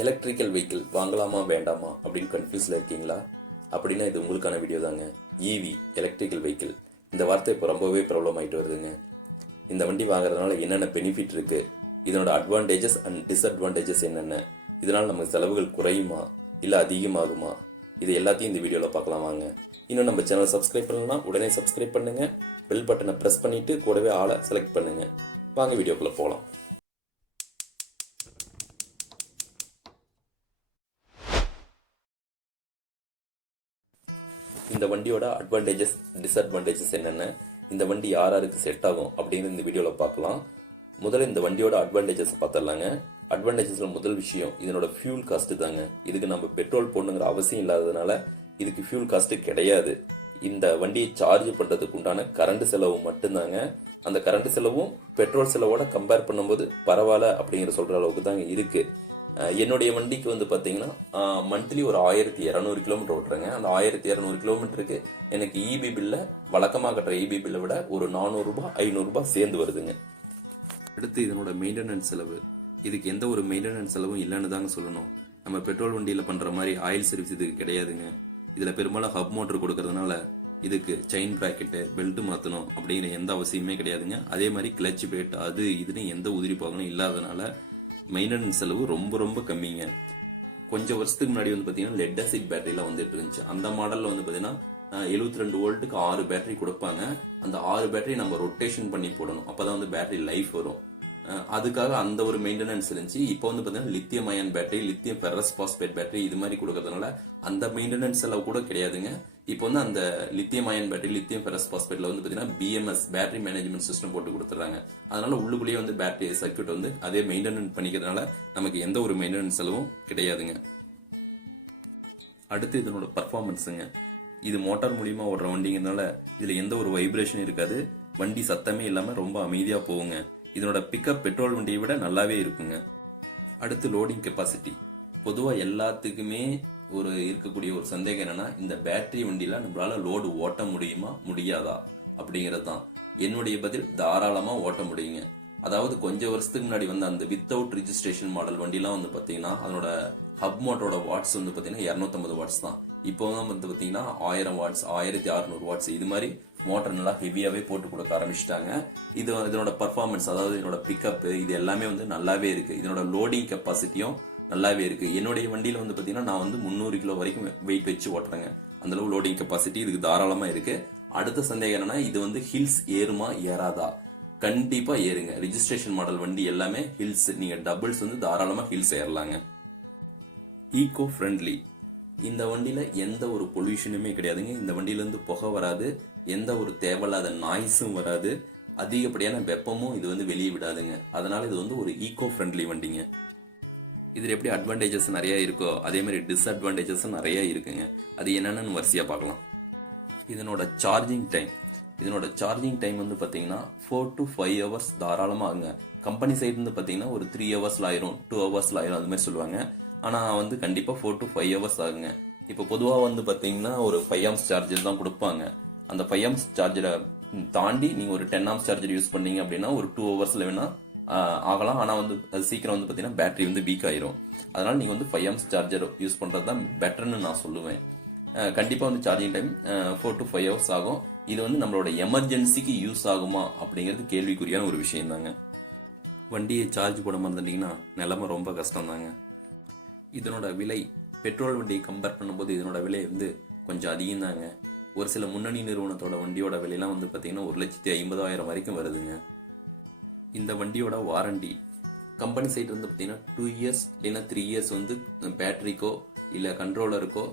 Electrical vehicle வாங்கலாமா வேண்டாமா அப்படின்னு கன்ஃபியூஸில் இருக்கீங்களா? அப்படின்னா இது உங்களுக்கான வீடியோ தாங்க. இவி எலக்ட்ரிக்கல் வெஹிக்கிள் இந்த வார்த்தை இப்போ ரொம்பவே ப்ராப்ளம் ஆகிட்டு வருதுங்க. இந்த வண்டி வாங்குறதுனால என்னென்ன பெனிஃபிட் இருக்குது, இதனோட அட்வான்டேஜஸ் அண்ட் டிஸ்அட்வான்டேஜஸ் என்னென்ன, இதனால் நமக்கு செலவுகள் குறையுமா இல்லை அதிகமாகுமா, இது எல்லாத்தையும் இந்த வீடியோவில் பார்க்கலாம் வாங்க. இன்னும் நம்ம சேனல் சப்ஸ்கிரைப் பண்ணலன்னா உடனே சப்ஸ்கிரைப் பண்ணுங்கள். பெல் பட்டனை ப்ரெஸ் பண்ணிவிட்டு கூடவே ஆளை செலக்ட் பண்ணுங்கள். வாங்க வீடியோக்குள்ளே போகலாம். இந்த வண்டியோட அட்வான்டேஜஸ் டிஸ்அட்வான்டேஜஸ் என்னென்ன, இந்த வண்டி யாருக்கு செட் ஆகும் அப்படின்னு இந்த வீடியோவில் பார்க்கலாம். முதல்ல இந்த வண்டியோட அட்வான்டேஜஸ் பார்த்துடலாங்க. அட்வான்டேஜஸில் முதல் விஷயம் இதனோட ஃபியூல் காஸ்ட்டு தாங்க. இதுக்கு நம்ம பெட்ரோல் போடணுங்கிற அவசியம் இல்லாததுனால இதுக்கு ஃபியூல் காஸ்ட்டு கிடையாது. இந்த வண்டியை சார்ஜ் பண்ணுறதுக்கு உண்டான கரண்ட் செலவு மட்டும்தாங்க. அந்த கரண்ட் செலவும் பெட்ரோல் செலவோட கம்பேர் பண்ணும்போது பரவாயில்ல அப்படிங்கிற சொல்கிற அளவுக்கு தாங்க இருக்குது. என்னுடைய வண்டிக்கு வந்து பார்த்தீங்கன்னா மந்த்லி ஒரு 1200 கிலோமீட்டர் ஓட்டுறேங்க. அந்த 1200 கிலோமீட்டருக்கு எனக்கு இபி பில்ல வழக்கமாக கட்டுற இபி பில்லை விட ஒரு 400 ரூபாய் 500 ரூபாய் சேர்ந்து வருதுங்க. அடுத்து இதனோட மெயின்டெனன்ஸ் செலவு. இதுக்கு எந்த ஒரு மெயின்டெனன்ஸ் செலவும் இல்லைன்னு தாங்க சொல்லணும். நம்ம பெட்ரோல் வண்டியில் பண்ணுற மாதிரி ஆயில் சர்வீஸ் இதுக்கு கிடையாதுங்க. இதில் பெரும்பாலும் ஹப் மோட்டர் கொடுக்கறதுனால இதுக்கு செயின் ப்ராக்கெட்டு பெல்ட் மாற்றணும் அப்படிங்கிற எந்த அவசியமே கிடையாதுங்க. அதே மாதிரி கிளச் பேட் அது இதுன்னு எந்த உதிரி பாகங்களும் இல்லாததுனால மெயின்டெனன்ஸ் செலவு ரொம்ப ரொம்ப கம்மிங்க. கொஞ்சம் வருஷத்துக்கு முன்னாடி வந்து பார்த்தீங்கன்னா லெட் ஆசிட் பேட்டரிலாம் வந்துட்டு இருந்துச்சு. அந்த மாடலில் வந்து பார்த்தீங்கன்னா 72 வோல்ட்டுக்கு 6 பேட்டரி கொடுப்பாங்க. அந்த 6 பேட்டரி நம்ம ரொட்டேஷன் பண்ணி போடணும், அப்போதான் வந்து பேட்டரி லைஃப் வரும். அதுக்காக அந்த ஒரு மெயின்டெனன்ஸ் இருந்துச்சு. இப்போ வந்து பார்த்தீங்கன்னா lithium ion battery, lithium ferrous phosphate battery இது மாதிரி கொடுக்கறதுனால அந்த மெயின்டெனன்ஸ் செலவு கூட கிடையாதுங்க. இப்போ வந்து அந்த lithium ion battery, lithium ferrous பாஸ்பேட்ல வந்து பார்த்தீங்கன்னா பிஎம்எஸ் பேட்டரி மேனேஜ்மெண்ட் சிஸ்டம் போட்டு கொடுத்துறாங்க. அதனால உள்ளுக்குள்ளேயே வந்து பேட்டரி சர்க்யூட் வந்து அதே மெயின்டெனன்ஸ் பண்ணிக்கிறதுனால நமக்கு எந்த ஒரு மெயின்டெனன்ஸ் செலவும் கிடையாதுங்க. அடுத்து இதனோட பர்ஃபார்மன்ஸுங்க. இது மோட்டார் மூலியமா ஓடுற வண்டிங்கிறதுனால இதுல எந்த ஒரு வைப்ரேஷன் இருக்காது. வண்டி சத்தமே இல்லாம ரொம்ப அமைதியா போகுங்க. இதனோட பிக்கப் பெட்ரோல் வண்டியை விட நல்லாவே இருக்குங்க. அடுத்து லோடிங் கெப்பாசிட்டி. பொதுவாக எல்லாத்துக்குமே ஒரு இருக்கக்கூடிய ஒரு சந்தேகம் என்னன்னா, இந்த பேட்டரி வண்டியில நம்மளால லோடு ஓட்ட முடியுமா முடியாதா அப்படிங்கிறது தான். என்னுடைய பதில் தாராளமா ஓட்ட முடியுங்க. அதாவது கொஞ்சம் வருஷத்துக்கு முன்னாடி வந்து அந்த வித்தவுட் ரிஜிஸ்ட்ரேஷன் மாடல் வண்டிலாம் வந்து பாத்தீங்கன்னா அதனோட ஹப் மோட்டரோட வாட்ஸ் வந்து பாத்தீங்கன்னா 250 வாட்ஸ் தான். இப்போ வந்து பாத்தீங்கன்னா 1000 வாட்ஸ் 1600 வாட்ஸ் இது மாதிரி மோட்டர் நல்லா ஹெவியாவே போட்டு கொடுக்க ஆரம்பிச்சிட்டாங்க. இதனோட பர்ஃபார்மன்ஸ், அதாவது இதனோட பிக்கப் இது எல்லாமே வந்து நல்லாவே இருக்கு. இதனோட லோடிங் கெப்பாசிட்டியும் நல்லாவே இருக்கு. என்னுடைய வண்டியில வந்து பாத்தீங்கன்னா நான் வந்து 300 கிலோ வரைக்கும் வெயிட் வச்சு ஓட்டுறேங்க. அந்த அளவு லோடிங் கெப்பாசிட்டி இதுக்கு தாராளமா இருக்கு. அடுத்த சந்தேகம் என்னன்னா, இது வந்து ஹில்ஸ் ஏறுமா ஏறாதா? கண்டிப்பா ஏறுங்க. ரிஜிஸ்ட்ரேஷன் மாடல் வண்டி எல்லாமே ஹில்ஸ், நீங்க டபுள்ஸ் வந்து தாராளமா ஹில்ஸ் ஏறலாங்க. Eco friendly. இந்த வண்டியில எந்த ஒரு பொல்யூஷனுமே கிடையாதுங்க. இந்த வண்டியில இருந்து புகை வராது, எந்த ஒரு தேவையில்லாத நாய்ஸும் வராது, அதிகப்படியான வெப்பமும் இது வந்து வெளியே விடாதுங்க. அதனால இது வந்து ஒரு ஈகோ ஃப்ரெண்ட்லி வண்டிங்க. இதில் எப்படி அட்வான்டேஜஸ் நிறைய இருக்கோ அதே மாதிரி டிஸ்அட்வான்டேஜஸும் நிறைய இருக்குங்க. அது என்னென்னு வரிசையாக பார்க்கலாம். இதனோட சார்ஜிங் டைம் வந்து பார்த்தீங்கன்னா 4 to 5 hours தாராளமாக ஆகுங்க. கம்பெனி சைடு வந்து பார்த்தீங்கன்னா ஒரு 3 hours ஆயிரும், 2 hours ஆயிரும் அது மாதிரி சொல்லுவாங்க. ஆனால் வந்து கண்டிப்பாக 4 to 5 hours ஆகுங்க. இப்போ பொதுவாக வந்து பார்த்தீங்கன்னா ஒரு 5 amps சார்ஜர் தான் கொடுப்பாங்க. அந்த 5 amps சார்ஜரை தாண்டி நீங்கள் ஒரு 10 amps சார்ஜர் யூஸ் பண்ணீங்க அப்படின்னா ஒரு 2 hours வேணா ஆகலாம். ஆனால் வந்து அது சீக்கிரம் வந்து பார்த்தீங்கன்னா பேட்டரி வந்து வீக் ஆயிரும். அதனால நீங்கள் வந்து 5 amps சார்ஜர் யூஸ் பண்ணுறது தான் பெட்டர்னு நான் சொல்லுவேன். கண்டிப்பாக வந்து சார்ஜிங் டைம் 4 to 5 hours ஆகும். இது வந்து நம்மளோட எமர்ஜென்சிக்கு யூஸ் ஆகுமா அப்படிங்கிறது கேள்விக்குறியான ஒரு விஷயம் தாங்க. வண்டியை சார்ஜ் போட மறந்துட்டீங்கன்னா நிலைமை ரொம்ப கஷ்டம் தாங்க. இதனோட விலை பெட்ரோல் வண்டியை கம்பேர் பண்ணும்போது இதனோட விலை வந்து கொஞ்சம் அதிகம் தாங்க. ஒரு சில முன்னணி நிறுவனத்தோட வண்டியோட விலையெல்லாம் வந்து பார்த்தீங்கன்னா 1,50,000 வரைக்கும் வருதுங்க. இந்த வண்டியோட வாரண்டி கம்பெனி சைடு வந்து பார்த்தீங்கன்னா 2 years இல்லைன்னா 3 years வந்து பேட்டரிக்கோ இல்லை கண்ட்ரோலருக்கோ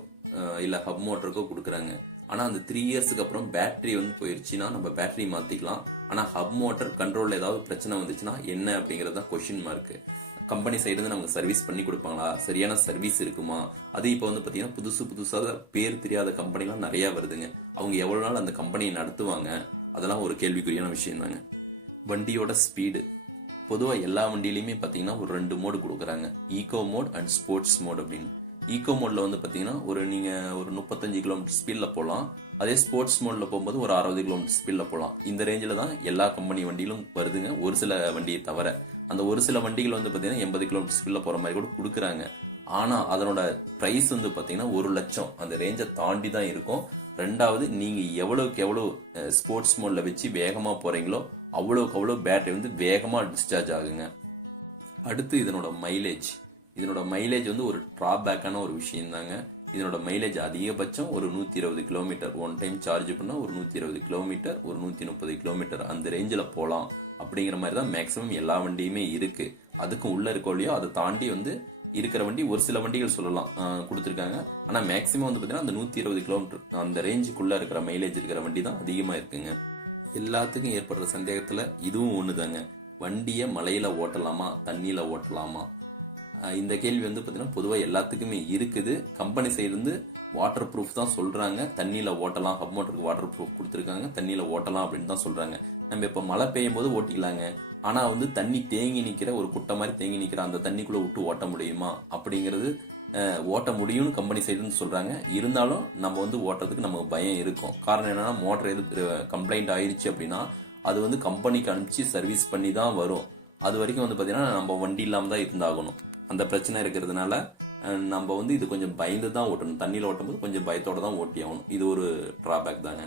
இல்லை ஹப் மோட்டருக்கோ கொடுக்குறாங்க. ஆனால் அந்த 3 yearsக்கு அப்புறம் பேட்டரி வந்து போயிடுச்சுன்னா நம்ம பேட்டரி மாற்றிக்கலாம். ஆனால் ஹப் மோட்டர் கண்ட்ரோலில் ஏதாவது பிரச்சனை வந்துச்சுன்னா என்ன அப்படிங்கிறது தான் கொஷின் மார்க்கு. கம்பெனி சைடு வந்து நமக்கு சர்வீஸ் பண்ணி கொடுப்பாங்களா, சரியான சர்வீஸ் இருக்குமா? அது இப்போ வந்து பார்த்தீங்கன்னா புதுசாக பேர் தெரியாத கம்பெனிலாம் நிறையா வருதுங்க. அவங்க எவ்வளோ நாள் அந்த கம்பெனியை நடத்துவாங்க, அதெல்லாம் ஒரு கேள்விக்குறியான விஷயம் தாங்க. வண்டியோட ஸ்பீடு. பொதுவாக எல்லா வண்டியிலையுமே பார்த்தீங்கன்னா ஒரு 2 மோடு கொடுக்குறாங்க, eco mode and sports mode அப்படின்னு. ஈகோ மோட்ல வந்து பார்த்தீங்கன்னா நீங்கள் ஒரு 35 கிலோமீட்டர் ஸ்பீடில் போகலாம். அதே ஸ்போர்ட்ஸ் மோட்ல போகும்போது ஒரு 60 கிலோமீட்டர் ஸ்பீடில் போகலாம். இந்த ரேஞ்சில் தான் எல்லா கம்பெனி வண்டியிலும் வருதுங்க, ஒரு சில வண்டியை தவிர. அந்த ஒரு சில வண்டிகள் வந்து பார்த்தீங்கன்னா 80 கிலோமீட்டர் ஸ்பீடில் போகிற மாதிரி கூட கொடுக்குறாங்க. ஆனால் அதனோட ப்ரைஸ் வந்து பார்த்தீங்கன்னா 1,00,000 அந்த ரேஞ்சை தாண்டி தான் இருக்கும். ரெண்டாவது நீங்கள் எவ்வளோக்கு எவ்வளோ ஸ்போர்ட்ஸ் மோடில் வச்சு வேகமாக போகிறீங்களோ அவ்வளோக்கு அவ்வளோ பேட்டரி வந்து வேகமாக டிஸ்சார்ஜ் ஆகுங்க. அடுத்து இதனோட மைலேஜ் வந்து ஒரு ட்ராபேக்கான ஒரு விஷயம் தாங்க. இதனோட மைலேஜ் அதிகபட்சம் ஒரு 120 கிலோமீட்டர், ஒன் டைம் சார்ஜ் பண்ணால் ஒரு 120 கிலோமீட்டர், ஒரு 130 கிலோமீட்டர் அந்த ரேஞ்சில் போகலாம் அப்படிங்கிற மாதிரி தான் மேக்ஸிமம் எல்லா வண்டியுமே இருக்குது. அதுக்கும் உள்ளே இருக்கோ இல்லையோ அதை தாண்டி வந்து இருக்கிற வண்டி ஒரு சில வண்டிகள் சொல்லலாம் கொடுத்துருக்காங்க. ஆனால் மேக்ஸிமம் வந்து பார்த்தீங்கன்னா அந்த 120 கிலோமீட்டர் அந்த ரேஞ்சுக்குள்ளே இருக்கிற மைலேஜ் இருக்கிற வண்டி தான் அதிகமாக இருக்குங்க. எல்லாத்துக்கும் ஏற்படுற சந்தேகத்தில் இதுவும் ஒன்று தாங்க. வண்டியை மலையில் ஓட்டலாமா தண்ணியில் ஓட்டலாமா? இந்த கேள்வி வந்து பார்த்தீங்கன்னா பொதுவாக எல்லாத்துக்குமே இருக்குது. கம்பெனி சைடுலேருந்து வாட்டர் ப்ரூஃப் தான் சொல்கிறாங்க. தண்ணியில் ஓட்டலாம், ஹப் மோட்டருக்கு வாட்டர் ப்ரூஃப் கொடுத்துருக்காங்க, தண்ணியில் ஓட்டலாம் அப்படின்னு தான் சொல்கிறாங்க. நம்ம இப்போ மழை பெய்யும் போது ஓட்டிக்கலாங்க. ஆனால் வந்து தண்ணி தேங்கி நிற்கிற ஒரு குட்டை மாதிரி தேங்கி நிற்கிற அந்த தண்ணிக்குள்ளே விட்டு ஓட்ட முடியுமா அப்படிங்கிறது ஓட்ட முடியும்னு கம்பெனி சைடுன்னு சொல்கிறாங்க. இருந்தாலும் நம்ம வந்து ஓட்டுறதுக்கு நமக்கு பயம் இருக்கும். காரணம் என்னன்னா மோட்டர் எது கம்ப்ளைண்ட் ஆயிடுச்சு அப்படின்னா அது வந்து கம்பெனிக்கு அனுப்பிச்சு சர்வீஸ் பண்ணி தான் வரும். அது வரைக்கும் வந்து பார்த்தீங்கன்னா நம்ம வண்டி இல்லாமல் தான் இருந்தாகணும். அந்த பிரச்சனை இருக்கிறதுனால நம்ம வந்து இது கொஞ்சம் பயந்து தான் ஓட்டணும். தண்ணியில் ஓட்டும்போது கொஞ்சம் பயத்தோடு தான் ஓட்டி ஆகணும். இது ஒரு ட்ராபேக் தாங்க.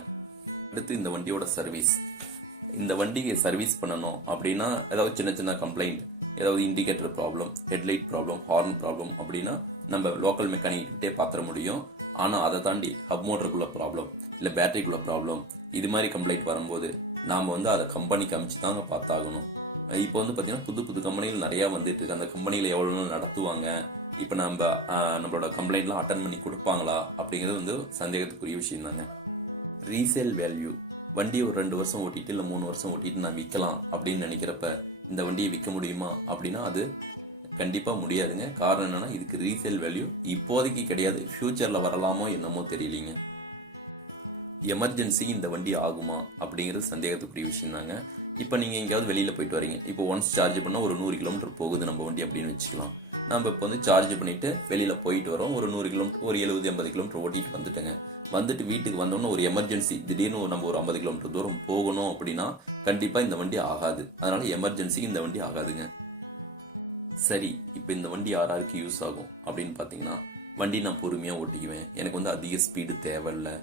அடுத்து இந்த வண்டியோட சர்வீஸ். இந்த வண்டிக்கு சர்வீஸ் பண்ணணும் அப்படின்னா ஏதாவது சின்ன சின்ன கம்ப்ளைண்ட், ஏதாவது indicator problem, headlight problem, horn problem அப்படின்னா நம்ம லோக்கல் மெக்கானிக்கிட்டே பார்த்துட முடியும். ஆனால் அதை தாண்டி ஹப் மோட்டருக்குள்ள ப்ராப்ளம் இல்லை பேட்டரிக்குள்ள ப்ராப்ளம் இது மாதிரி கம்ப்ளைண்ட் வரும்போது நாம் வந்து அதை கம்பெனிக்கு அமைச்சு தாங்க பார்த்தாகணும். இப்போ வந்து பார்த்தீங்கன்னா புது புது கம்பெனிகள் நிறையா வந்துட்டு இருக்கு. அந்த கம்பெனியில் எவ்வளோ நாள் நடத்துவாங்க, இப்போ நம்மளோட கம்ப்ளைண்ட்லாம் அட்டன் பண்ணி கொடுப்பாங்களா அப்படிங்கிறது வந்து சந்தேகத்துக்குரிய விஷயம் தாங்க. Resale value. வண்டியை ஒரு 2 வருஷம் ஓட்டிட்டு இல்லை 3 வருஷம் ஓட்டிட்டு நான் விற்கலாம் அப்படின்னு நினைக்கிறப்ப இந்த வண்டியை விற்க முடியுமா அப்படின்னா அது கண்டிப்பாக முடியாதுங்க. காரணம் என்னன்னா இதுக்கு ரீசேல் வேல்யூ இப்போதைக்கு கிடையாது. ஃபியூச்சரில் வரலாமோ என்னமோ தெரியலீங்க. எமர்ஜென்சி இந்த வண்டி ஆகுமா அப்படிங்கிறது சந்தேகத்துக்குரிய விஷயம் தாங்க. இப்போ நீங்கள் எங்கேயாவது வெளியில் போயிட்டு வரீங்க. இப்போ ஒன்ஸ் சார்ஜ் பண்ணால் ஒரு 100 கிலோமீட்டர் போகுது நம்ம வண்டி அப்படின்னு வச்சுக்கலாம். நம்ம இப்போ வந்து சார்ஜ் பண்ணிவிட்டு வெளியில் போயிட்டு வரோம். ஒரு 100 கிலோமீட்டர், ஒரு 70-80 கிலோமீட்டர் ஓட்டிட்டு வந்துட்டுங்க. வந்துட்டு வீட்டுக்கு வந்தோன்னு ஒரு எமர்ஜென்சி திடீர்னு நம்ம ஒரு 50 கிலோமீட்டர் தூரம் போகணும் அப்படின்னா கண்டிப்பாக இந்த வண்டி ஆகாது. அதனால எமர்ஜென்சிக்கு இந்த வண்டி ஆகாதுங்க. சரி, இப்போ இந்த வண்டி யாராருக்கு யூஸ் ஆகும் அப்படின்னு பார்த்தீங்கன்னா, வண்டி நான் பொறுமையாக ஓட்டிக்குவேன், எனக்கு வந்து அதிக ஸ்பீடு தேவையில்லை,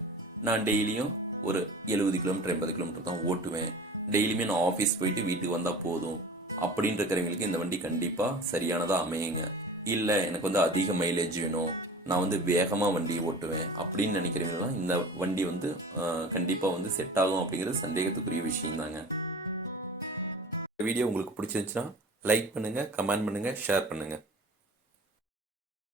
நான் டெய்லியும் ஒரு 70 கிலோமீட்டர் 80 கிலோமீட்டர் தான் ஓட்டுவேன், டெய்லியுமே நான் ஆஃபீஸ் போயிட்டு வீட்டுக்கு வந்தால் போதும் அப்படின்னு இருக்கிறவங்களுக்கு இந்த வண்டி கண்டிப்பாக சரியானதாக அமையுங்க. இல்லை எனக்கு வந்து அதிக மைலேஜ் வேணும், நான் வந்து வேகமாக வண்டி ஓட்டுவேன் அப்படின்னு நினைக்கிறவங்கலாம் இந்த வண்டி வந்து கண்டிப்பாக வந்து செட் ஆகும் அப்படிங்கிறது சந்தேகத்துக்குரிய விஷயம் தாங்க. இந்த வீடியோ உங்களுக்கு பிடிச்சிருந்துச்சுன்னா லைக் பண்ணுங்கள், கமெண்ட் பண்ணுங்கள், ஷேர் பண்ணுங்கள்.